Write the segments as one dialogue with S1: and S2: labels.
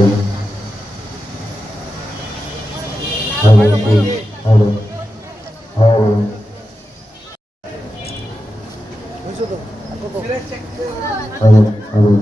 S1: Hello hello hello hello hello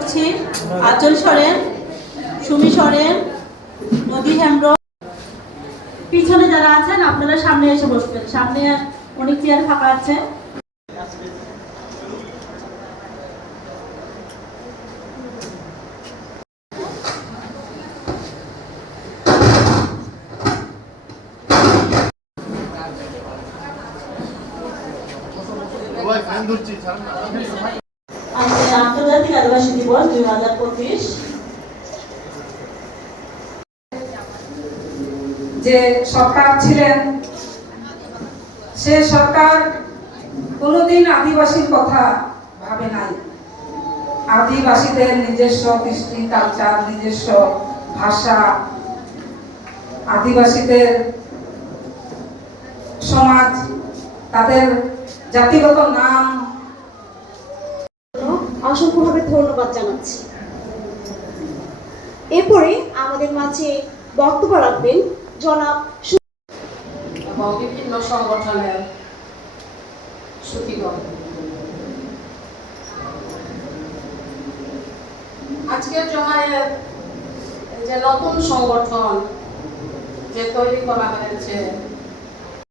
S2: করছি। আচল সরেন, সুমি সরেন, নদী হেমব্র। পিছনে যারা আছেন, আপনারা সামনে এসে বসবেন। সামনে অনেক চেয়ার ফাঁকা আছে।
S3: ধরছি ছাড়েন না।
S2: আজকে আন্তর্জাতিক আদিবাসী দিবস দুই হাজার পঁচিশ।
S4: যে সরকার ছিলেন, সে সরকার কোনোদিন আদিবাসীর কথা ভাবে নাই। আদিবাসীদের নিজস্ব কৃষ্টি কালচার নিজস্ব ভাষা, আদিবাসীদের সমাজ, তাদের জাতিগত নাম
S5: অসংখ্যভাবে ধন্যবাদ জানাচ্ছি। এরপরে আমাদের মাঝে বক্তব্য রাখবেন জনাব
S6: বিভিন্ন সংগঠনের সুতিগণ আজকের জমায়ের যে নতুন সংগঠন যে তৈরি করা হয়েছে